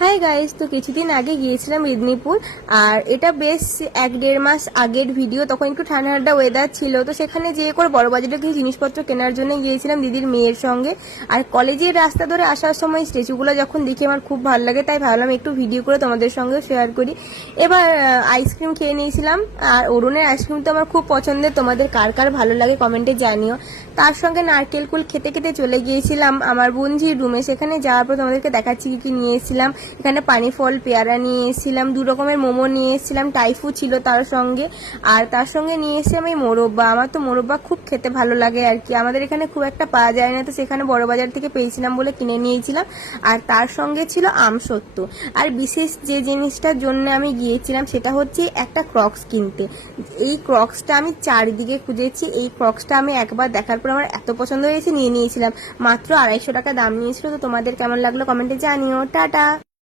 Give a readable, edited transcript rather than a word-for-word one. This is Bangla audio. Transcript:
হাই গাইস, তো কিছুদিন আগে গিয়েছিলাম মেদিনীপুর। আর এটা বেশ 1-1.5 মাস আগের ভিডিও। তখন একটু ঠান্ডা ঠান্ডা ওয়েদার ছিল, তো সেখানে যেয়ে করে বড় বাজারে কিছু জিনিসপত্র কেনার জন্য গিয়েছিলাম দিদির মেয়ের সঙ্গে। আর কলেজের রাস্তা ধরে আসার সময় স্ট্যাচুগুলো যখন দেখি আমার খুব ভালো লাগে, তাই ভাবলাম একটু ভিডিও করে তোমাদের সঙ্গে শেয়ার করি। এবার আইসক্রিম খেয়ে নিয়েছিলাম। আর অরুণের আইসক্রিম তো আমার খুব পছন্দের, তোমাদের কার কার ভালো লাগে কমেন্টে জানিও। তার সঙ্গে নারকেল কুল খেতে খেতে চলে গিয়েছিলাম আমার বোনঝির রুমে। সেখানে যাওয়ার পর তোমাদেরকে দেখাচ্ছি কি কি নিয়ে এসেছিলাম। এখানে পানি ফল, পেয়ারা নিয়ে এসেছিলাম, 2 রকমের মোমো নিয়ে এসেছিলাম, টাইফু ছিল তার সঙ্গে। আর তার সঙ্গে নিয়ে এসেছিলাম এই মোরব্বা। আমার তো মোরব্বা খুব খেতে ভালো লাগে আর কি, আমাদের এখানে খুব একটা পাওয়া যায় না, তো সেখানে বড় বাজার থেকে পেয়েছিলাম বলে কিনে নিয়েছিলাম। আর তার সঙ্গে ছিল আমসত্ত্ব। আর বিশেষ যে জিনিসটার জন্য আমি গিয়েছিলাম সেটা হচ্ছে একটা ক্রক্স কিনতে। এই ক্রক্সটা আমি চারিদিকে খুঁজেছি, এই ক্রক্সটা আমি একবার দেখার পর আমার এত পছন্দ হয়েছে নিয়ে নিয়েছিলাম। মাত্র 250 টাকা দাম নিয়েছিল। তো তোমাদের কেমন লাগলো কমেন্টে জানিও। টাটা।